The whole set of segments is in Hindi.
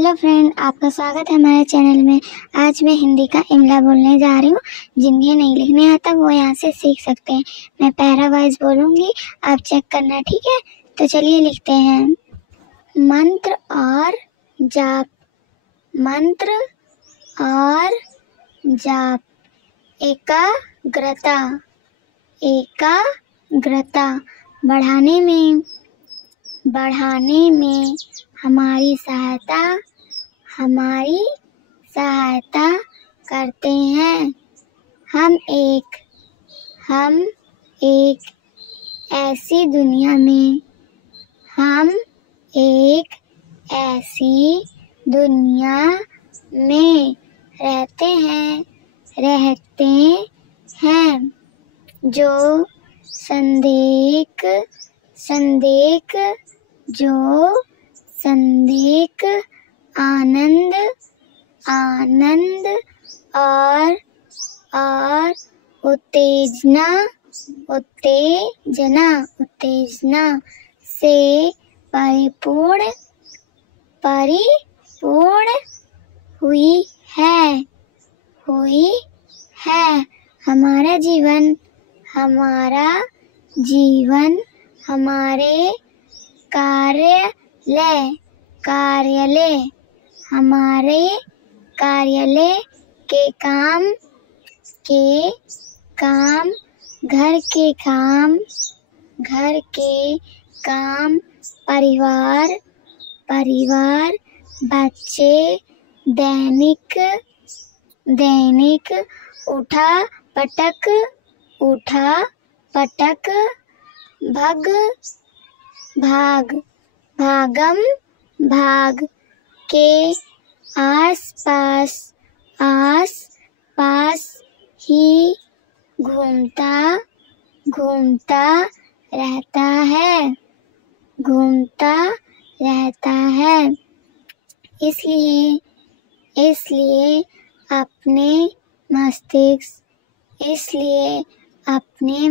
हेलो फ्रेंड, आपका स्वागत है हमारे चैनल में। आज मैं हिंदी का इमला बोलने जा रही हूँ। जिन्हें नहीं लिखने आता वो यहाँ से सीख सकते हैं। मैं पैरा वाइज बोलूँगी, आप चेक करना, ठीक है? तो चलिए लिखते हैं। मंत्र और जाप, मंत्र और जाप। एकाग्रता, एकाग्रता। बढ़ाने में हमारी सहायता करते हैं। हम एक ऐसी दुनिया में रहते हैं जो संदेह आनंद और उत्तेजना से परिपूर्ण हुई है। हमारा जीवन हमारे कार्यालय के काम, घर के काम, परिवार, बच्चे, दैनिक उठा पटक, भागम भाग के आस पास ही घूमता रहता है। इसलिए अपने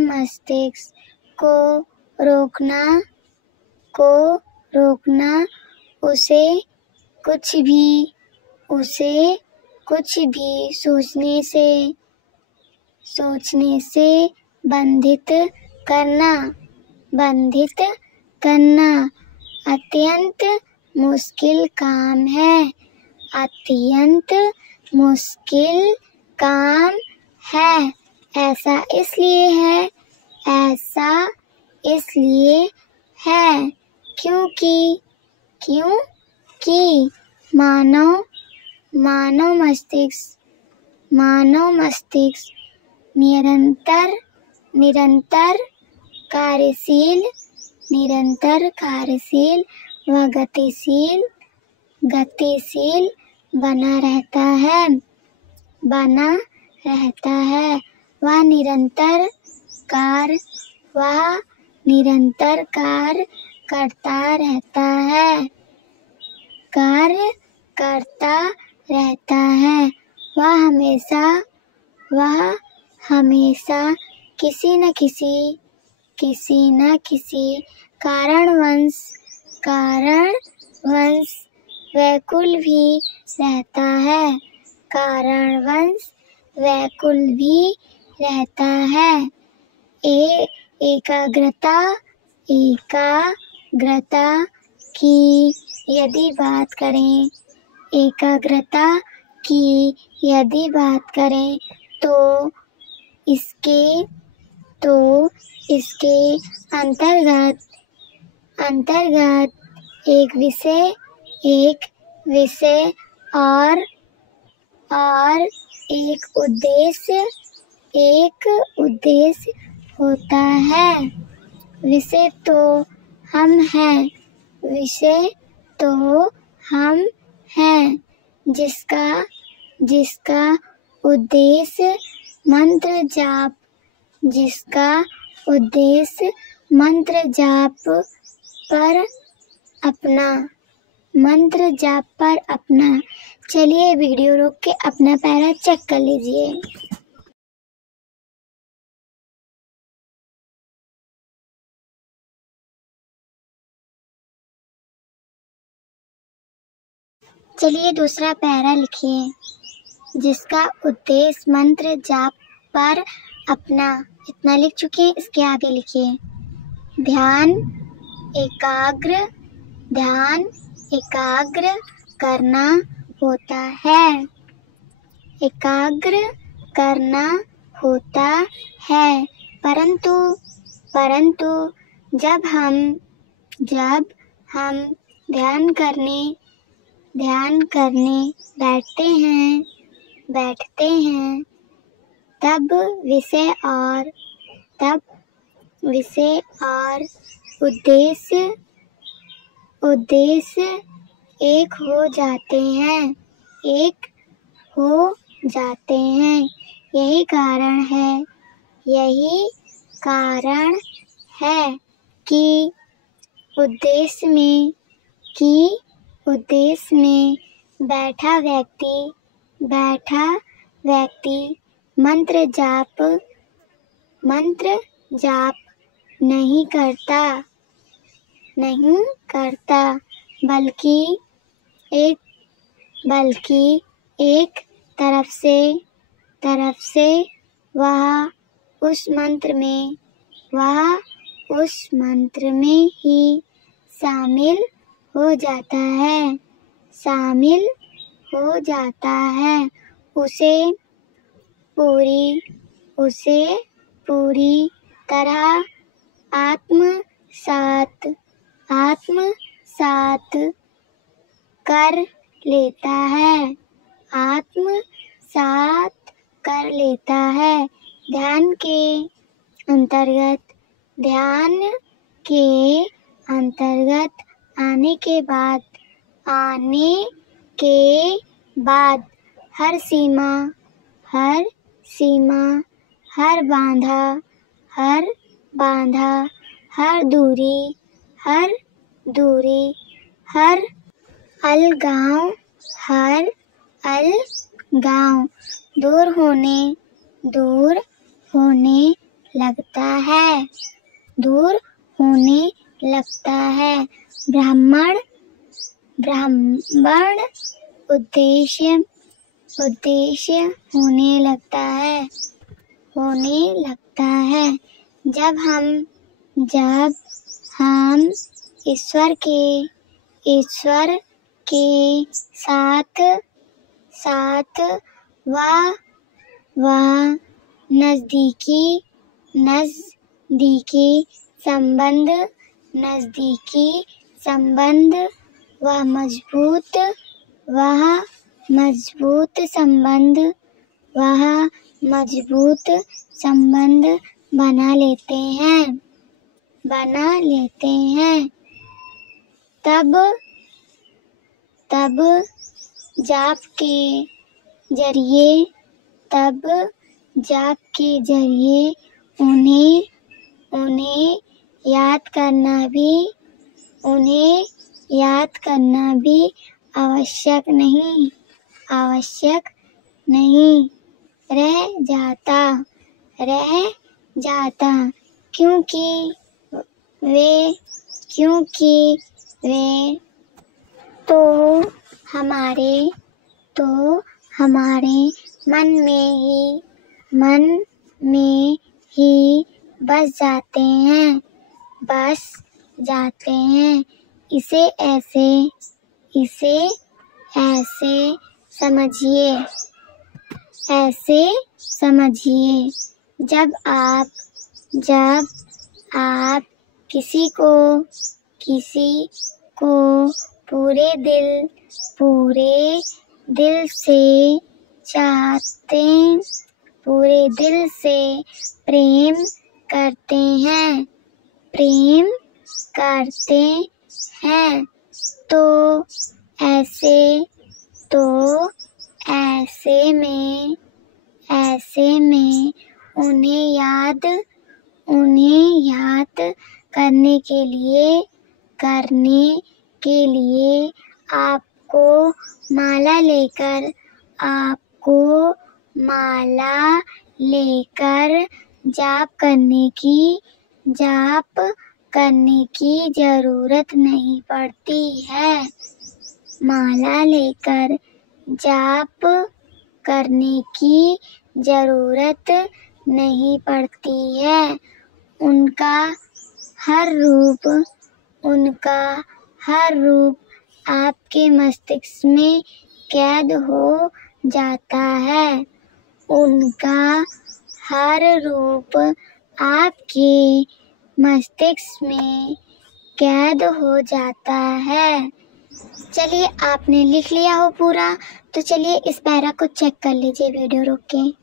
मस्तिष्क को रोकना, उसे कुछ भी सोचने से बंधित करना अत्यंत मुश्किल काम है। ऐसा इसलिए है क्योंकि मानव मस्तिष्क निरंतर कार्यशील व गतिशील बना रहता है। वह निरंतर कार्य करता रहता है। वह हमेशा किसी न किसी कारणवश व्याकुल भी रहता है। एकाग्रता की यदि बात करें तो इसके अंतर्गत एक विषय और एक उद्देश्य होता है। विषय तो हम हैं जिसका उद्देश्य मंत्र जाप पर अपना। चलिए वीडियो रोक के अपना पैरा चेक कर लीजिए। चलिए दूसरा पैरा लिखिए, जिसका उद्देश्य मंत्र जाप पर अपना। इतना लिख चुके हैं, इसके आगे लिखिए ध्यान एकाग्र करना होता है। एकाग्र करना होता है, परंतु जब हम ध्यान करने बैठते हैं तब विषय और उद्देश्य एक हो जाते हैं। यही कारण है कि उद्देश्य में बैठा व्यक्ति मंत्र जाप नहीं करता, बल्कि एक तरफ से वह उस मंत्र में ही शामिल हो जाता है। उसे पूरी तरह आत्मसात कर लेता है। ध्यान के अंतर्गत आने के बाद हर बाधा, हर दूरी, हर अलगाव दूर होने लगता है। ब्राह्मण उद्देश्य होने लगता है। जब हम ईश्वर के साथ व नजदीकी संबंध व मजबूत संबंध बना लेते हैं, तब जाप के जरिए उन्हें याद करना भी आवश्यक नहीं रह जाता, क्योंकि वे तो हमारे मन में ही बस जाते हैं। इसे ऐसे समझिए, जब आप किसी को पूरे दिल से प्रेम करते हैं, तो ऐसे में उन्हें याद करने के लिए आपको माला लेकर जाप करने की जरूरत नहीं पड़ती है। माला लेकर जाप करने की जरूरत नहीं पड़ती है। उनका हर रूप आपके मस्तिष्क में कैद हो जाता है। उनका हर रूप आपके मस्तिष्क में कैद हो जाता है। चलिए, आपने लिख लिया हो पूरा, तो चलिए इस पैरा को चेक कर लीजिए वीडियो रोक के।